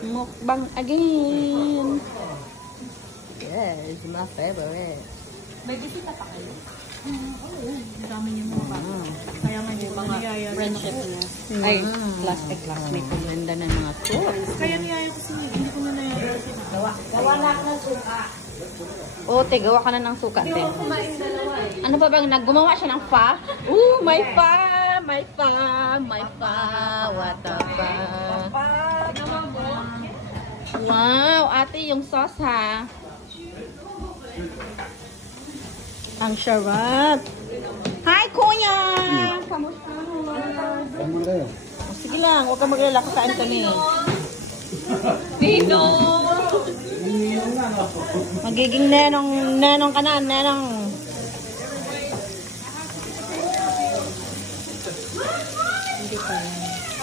Mukbang again. Yes, my favorite. May bisita pa kayo? Dami niyo mga bata. Kaya nga yung mga friendship niya. Ay, classmate lang. May kumanda ng mga tours. Kaya niyaya ko si Nick. Hindi ko na nayaya si Nick. Gawa na ako ng suka. Oo, te, gawa ka na ng suka, te. Ano pa bang naggumawa siya ng fa? Ooh, may fa! May fa! May fa! What the fa? Wow, ate, yung sauce, ha? Ang sarap. Hi, kuya! Kamusta mo? Oh, sige lang, huwag ka maglala. Kakain kami. Pino! Magiging nenong ka na, nenong.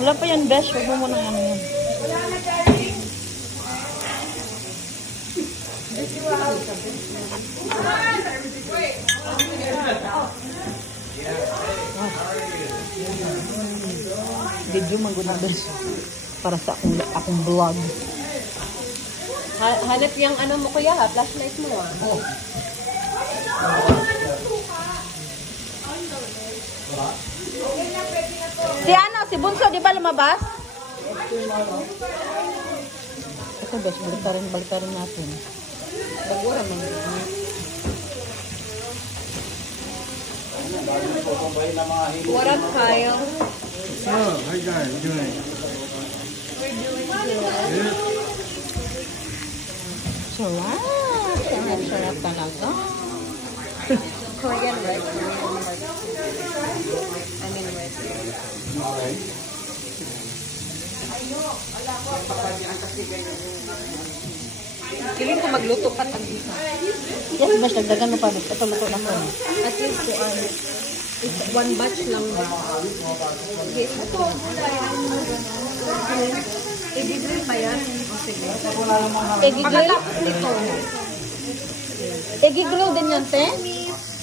Wala pa yan, besh. Huwag mo muna ano yan. Video maguna, besh. Para sa akong vlog. Hanap yung ano mo kuya ha? Flashlight mo ha? Oh. Si Bunso, di ba lumabas? Ito, besh. Balitarin natin. Bagura man. What up, Kyle? Oh, how you guys doing? We're doing good. Sarap. Sarap talaga. Korean rice. I mean rice. Kiling ko magluto pa tag isa. Yes, mas dagdagan mo pa. Ito luto na ko. At least po, one batch lang ba? Okay, ito. I-grill pa yan. O sige. Pagkatapos nito. Egg-grill din yan, te?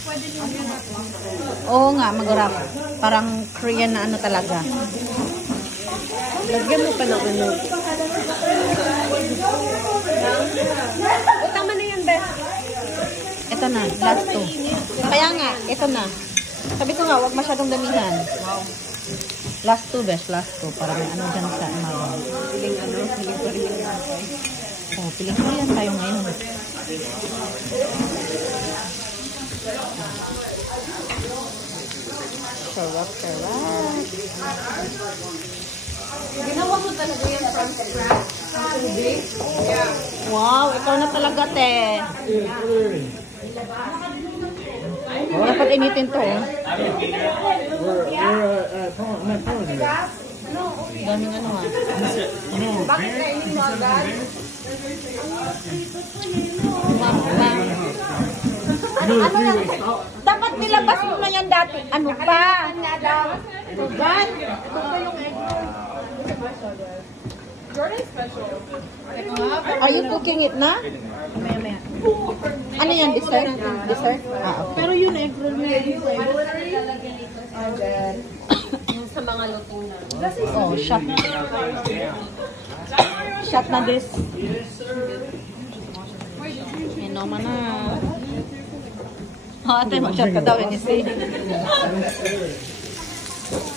Pwede nyo yun ako. Oo nga, mag-wrap. Parang Korean na ano talaga. Lagyan mo pa ng ano. O, tama na yan, Beth. Ito na, last two. Kaya nga, ito na. Sabi ko nga, huwag masyadong damihan. Wow. Last two, best. Last two. Para may ano dyan sa umaga. Piling ano, piling ko rin yung Oh, piling Korean tayo ngayon. Sarap. Ginawa mo talaga yan from scratch? Ang tubig? Yeah. Wow, ikaw na talaga, te. Dapat initin to, eh. Daming ano, ha. Ayan. Bakit kainin mo agad? Ano yan? Dapat nilabas mo na yan dati. Ano pa? Dan, ito pa yung egg roll. Jordan special. Are you cooking it na? Maya. Ano yan? Dessert? Dessert? Ah, okay. Pero yun egg roll na yun. Yung sa mga luting na. Oh, shot. Shot na this. Inuman na. Oh, ate, mag-shot ka daw, Hennessy.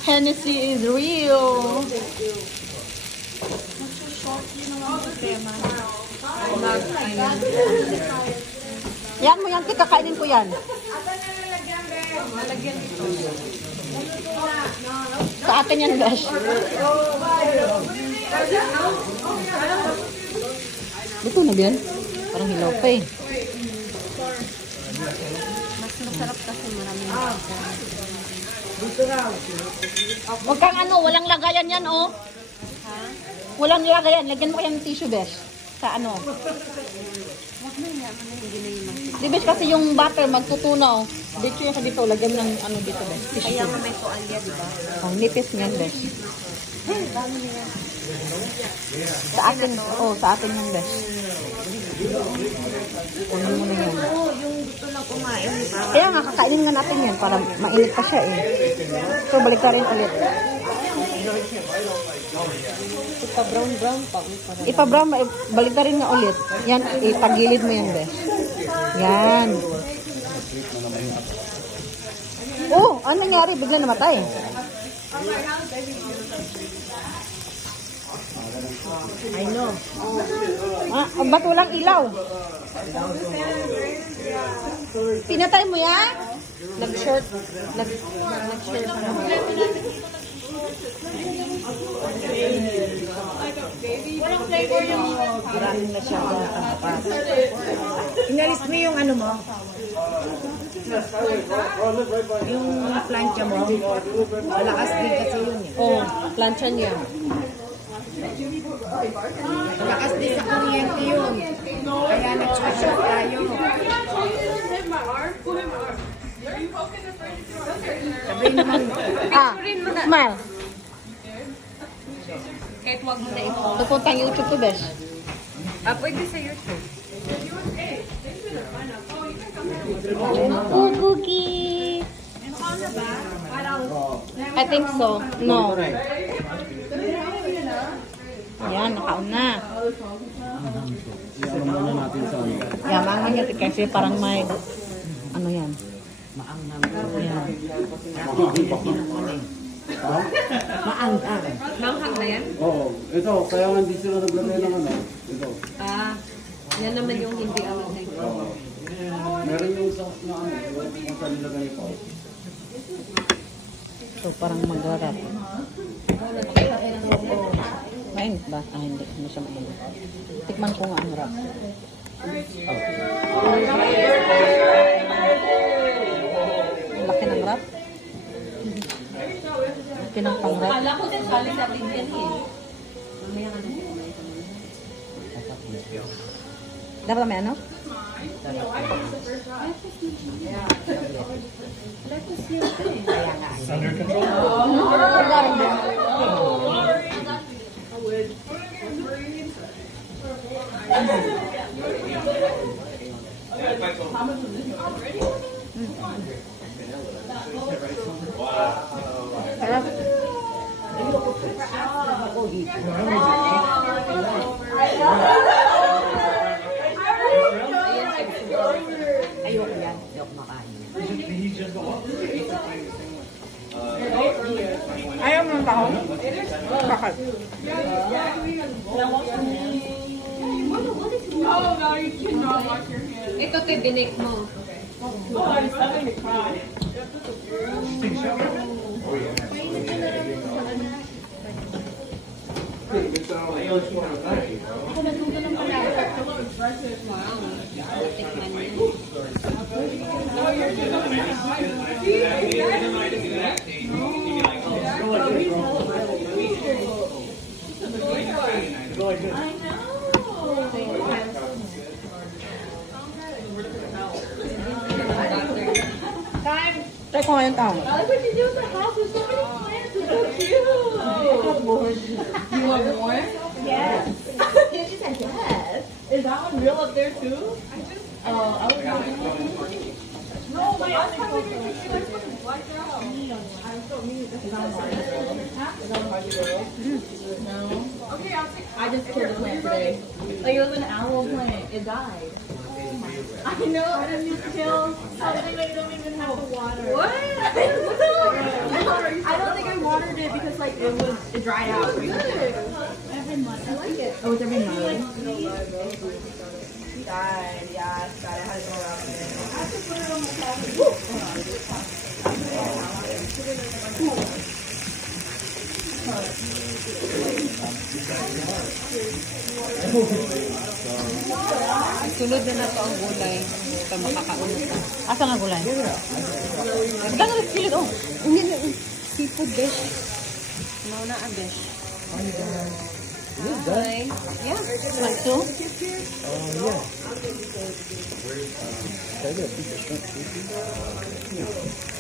Hennessy is real. Yan mo yan, kakainin ko yan. Sa atin yan, Besh. Luto na ba yan? Parang hilaw pa, eh. Mas masarap kasi maraming Huwag kang ano, walang lagayan yan, oh. ha? Walang lagayan. Lagyan mo kayang tissue, Besh. Sa ano. Huwag na yan. Hindi na yung masarap. Di, Besh, kasi yung butter magtutunaw. Dito yung sa dito, lagyan ng ano dito, Besh. Tissue. Kaya nga may tuwalya, di ba? Oh, nipis niyan, Besh. Sa atin, sa atin yung Besh. Kunin mo na yan. Oo, yung gusto lang kumain, di ba? Kaya nga, kakainin nga natin yan para mainit pa siya, eh. So, balik ka rin ulit. Ipa-brown pa. Ipa-brown, balik rin nga ulit. Yan, itagilid mo yan, besh. Yan. Oh, ano nangyari? Bigla namatay. I know. Ah, ba't walang ilaw? Pinatay mo yan? Nag-short. Nag-short. Walang flavor yung Maraming na siya nakatapat. inalis mo yung ano mo. Yung plancha mo. Malakas din kasi yun eh. Oh, plancha niya. Malakas din sa kuryente yun. Kaya nag-short tayo. Sabihin naman. Ah, smile. Kahit wag mo na ito. Pupuntang YouTube to, besh. Ah, pwede sa YouTube. Oh, cookie. I think so. No. Ayan, nakaon na. Iyan muna natin sa ano. Yan, maanghang yan kasi parang may, ano yan? Ayan. Manghang na yan? Oo. Ito, kaya nga hindi sila naglagay ng ano. Ito. Ah, yan naman yung hindi alam na ito. Oo. Meron yung sauce na ano. Yung sa nilagay ko. So, parang mag-rap. Mainit ba? Ah, hindi. Hindi siya mainit. Tikman ko nga ang rap. Ang laki ng rap. Laki ng pang-rap. Kala ko din sali sa atin yan eh. Mamaya nga natin. Dapat may ano? Under control? Sarap. Ayoko yan. Ayoko makain. Ayaw mo ng taho? Bakit? Ito te, binake mo. Try ko nga yung taho. I like what you do in the house. There's so many plants. It's so cute. You want more? Yes. She said yes. Is that one real up there too? I was no, my other white girl. I'm so mean. No. Okay, I just killed the plant today. Like it was an aloe plant. It died. I know, I didn't kill something that you don't even have to water. What? I don't think I watered it because like it dried out. Every month. I like it. Oh, it's every month. He died, yeah, it's died. I had to go around it. I have to put it on my Sunod na na to ang gulay. Ito makakaunod ka. Asa nga gulay? Ito nga silid. Oh, Seafood dish. Mauna ang dish. Hi. Yeah. like so?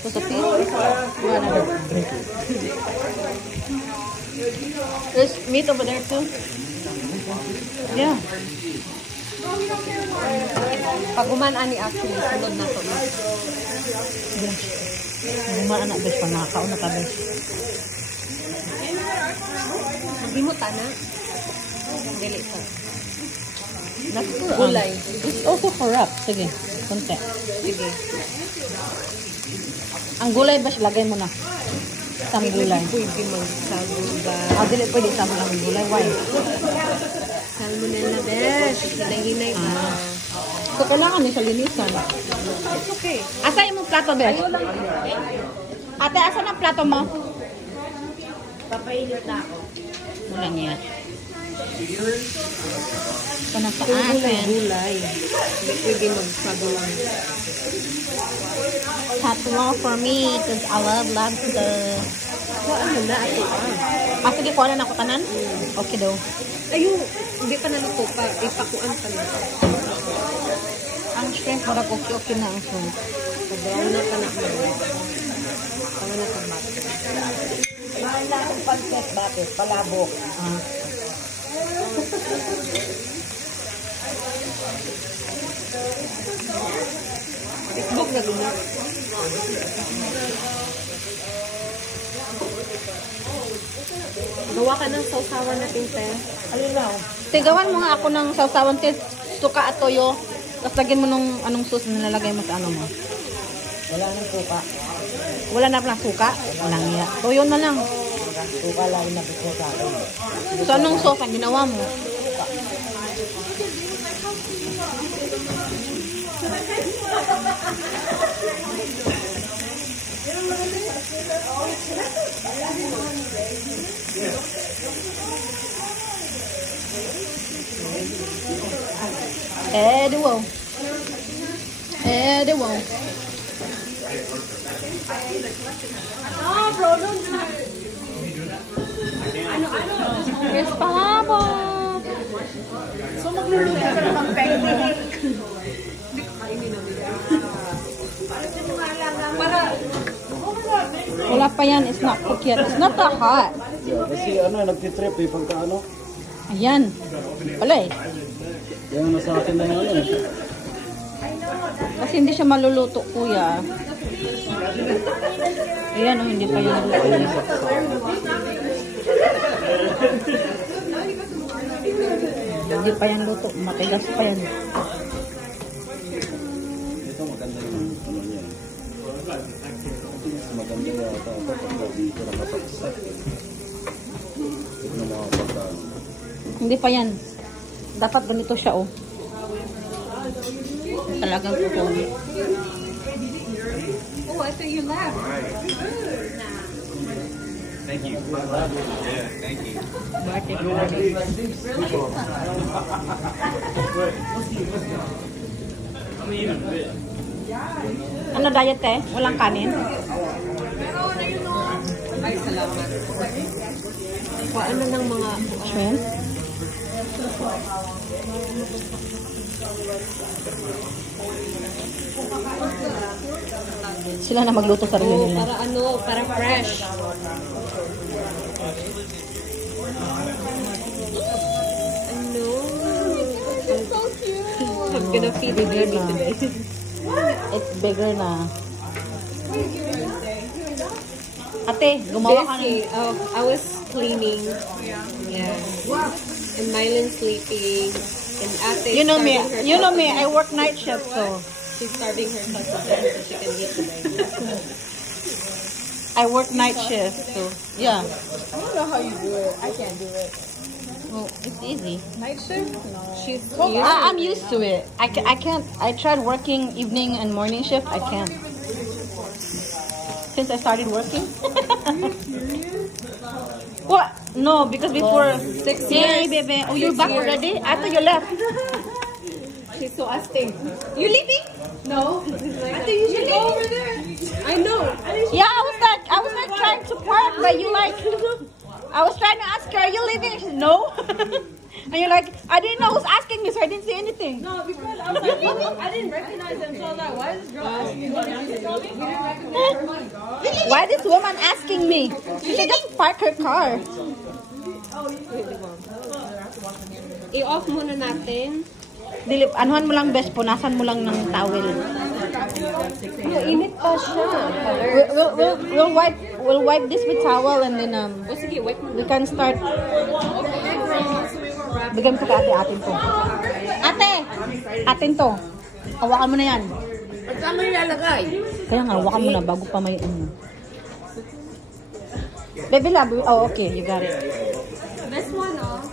What's the piece? There's meat over there too. Yeah. Pag umaan ni actually, sunod na to. Gumaan na, besh. Pang nakakaon na ka, besh. Di mo tana. Dili pa. That's for Gulay. It's also for wrap. Sige, konti. Sige. Ang gulay ba lagay mo na? Isang gulay. Pwede magsabuga. Dili pwede isang lang gulay. Why? Salmonella besh. Hinay-hinay pa. So, kailangan niya sa linisan. It's okay. Asa yung plato, Besh? Ate, asa na plato mo? Papainit na ako. Wala niya. Ito na sa Gulay. akin. Gulay. Hindi pwede magsabuga. Tatlo for me because I love lobster. So, ano na ako Sige, kuha na ako tanan? Okay daw. Ayun, hindi pa naluto pa. Ipakuan pa na. Ang shrimp, marag okay na ang shrimp. Sabaw na pa na ako. Sabaw na pa ba? Mahal na akong pancet bakit? Palabok. Tikbok na gumawa. Gawa ka ng sausawan natin, te. Alin na? Tigawan mo nga ako ng sausawan, suka at toyo. Tapos lagyan mo nung anong sauce na nalagay mo sa ano mo. Wala nang suka. Wala na pala suka? Walang iya. Toyo na lang. Suka lang na gusto sa akin. So, anong sauce ang ginawa mo? Wow. Wow. Yes, palabok. So, magluluto ka ng pancake. Wala pa yan. It's not cooked yet. It's not that hot. Yeah, kasi nagtitrip pagka Ayan. Wala eh. Yan nasa akin na Kasi hindi siya maluluto, kuya. Ayan, hindi pa yan luto. Hindi pa yan luto. Matigas pa yan. Ito maganda yung niya. Maganda yata ito pagka dito nakapagsak. Ito na mga pagkaan. Hindi pa yan. Dapat ganito siya, oh. Talagang puto. Oh, I thought you laughed. Thank you. Yeah, thank you. Ano diet eh? Walang kanin? Ay, salamat. Kuhaan na ng mga Shrimp? Sila na magluto sa sarili nila. para ano, para fresh. Ano? I'm so cute. I'm gonna feed the baby today. It's bigger na. Ate, gumawa ka Busy. ng... Oh, I was cleaning. Yeah. And Mylan's sleeping. And Ate You know me. starting her You know me. sausage. I work night shift, so... She's starting her sausage so she can eat today. I work night shift, so... Yeah. I don't know how you do it. I can't do it. Well, it's easy. Night shift? No. She's I'm used to it. I can't. I tried working evening and morning shift. I can't. Since I started working. What? No, because before 6 Hey, years. baby. Oh, you're back already? I thought you left. She's so asking. You leaving? No. I think you should go over there. I know. Yeah, I was like trying to park, but you like. I was trying to ask her, are you leaving? And she said, no. And you're like, I didn't know who's asking me, so I didn't say anything. No, because I was like, I didn't recognize him, so I was like, why is this girl asking me? You didn't recognize her. Why this woman asking me? She should just park her car. I-off muna natin. Dilip, anuhan mo lang best, punasan mo lang ng towel. Init pa siya. We'll wipe this with towel and then we can start. Bigyan ko kay ate to. Ate! Atin to. Hawakan mo na yan. Saan mo ilalagay? Kaya nga, hawakan mo na bago pa may Baby love. Oh, okay. You got it. This one, oh.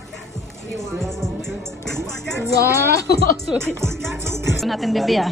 Wow! Sweet. Natin, baby, ah.